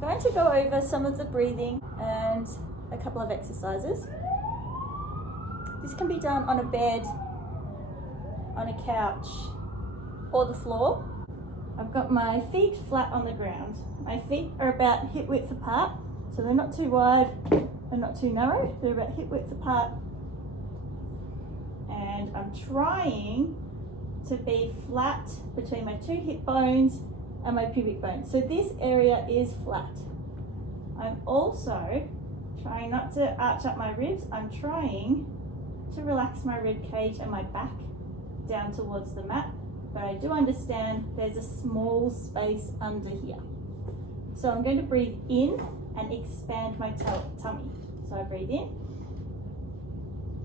I'm going to go over some of the breathing and a couple of exercises. This can be done on a bed, on a couch, or the floor. I've got my feet flat on the ground. My feet are about hip width apart, so they're not too wide and not too narrow. They're about hip width apart. And I'm trying to be flat between my two hip bones and my pubic bone. So this area is flat. I'm also trying not to arch up my ribs. I'm trying to relax my rib cage and my back down towards the mat. But I do understand there's a small space under here. So I'm going to breathe in and expand my tummy. So I breathe in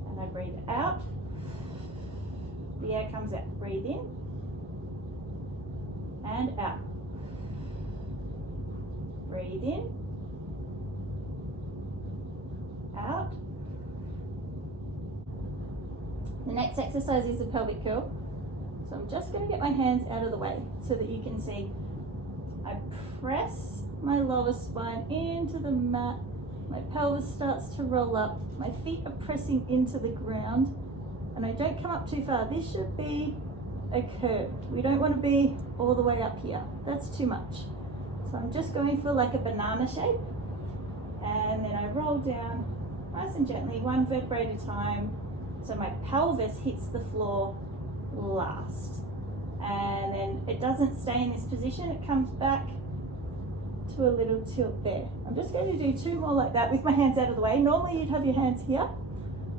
and I breathe out. The air comes out. Breathe in and out. Breathe in, out. The next exercise is the pelvic curl. So I'm just going to get my hands out of the way so that you can see. I press my lower spine into the mat. My pelvis starts to roll up. My feet are pressing into the ground. And I don't come up too far. This should be a curve. We don't want to be all the way up here. That's too much. So I'm just going for like a banana shape. And then I roll down nice and gently, one vertebrae at a time. So my pelvis hits the floor last. And then it doesn't stay in this position. It comes back to a little tilt there. I'm just going to do two more like that with my hands out of the way. Normally you'd have your hands here,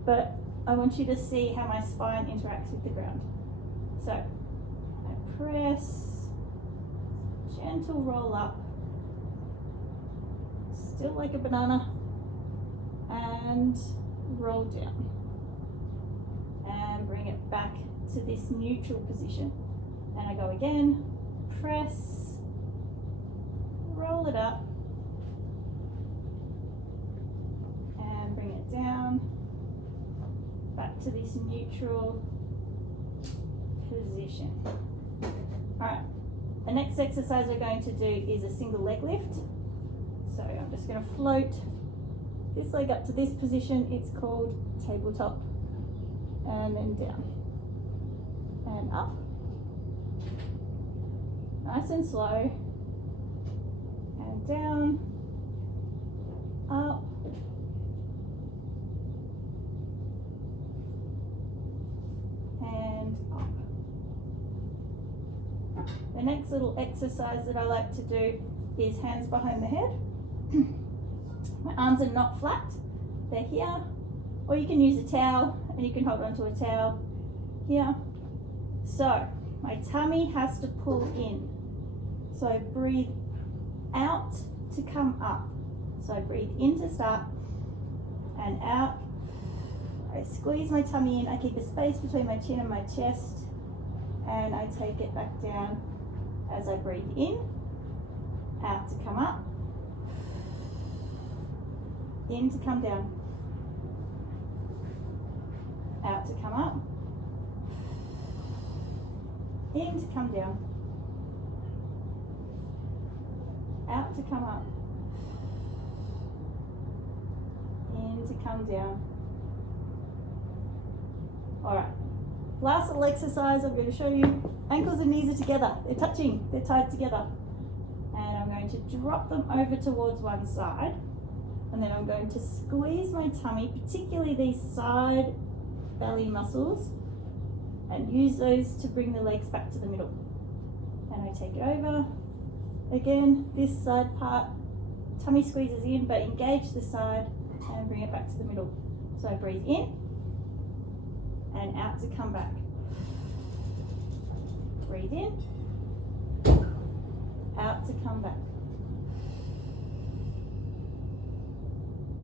but I want you to see how my spine interacts with the ground. So I press, gentle roll up, still like a banana, and roll down. And bring it back to this neutral position. And I go again, press, roll it up, and bring it down. Back to this neutral position. All right, the next exercise we're going to do is a single leg lift. So I'm just going to float this leg up to this position. It's called tabletop. And then down and up. Nice and slow. And down, up, and up. The next little exercise that I like to do is hands behind the head. My arms are not flat, they're here. Or you can use a towel and you can hold onto a towel here. So my tummy has to pull in. So I breathe out to come up. So I breathe in to start and out. I squeeze my tummy in. I keep a space between my chin and my chest, and I take it back down as I breathe in, out to come up, in to come down, out to come up, in to come down, out to come up, in to come down. All right, last little exercise I'm going to show you. Ankles and knees are together, they're touching, they're tied together. And I'm going to drop them over towards one side. And then I'm going to squeeze my tummy, particularly these side belly muscles, and use those to bring the legs back to the middle. And I take it over. Again, this side part, tummy squeezes in, but engage the side and bring it back to the middle. So I breathe in and out to come back. Breathe in, out to come back.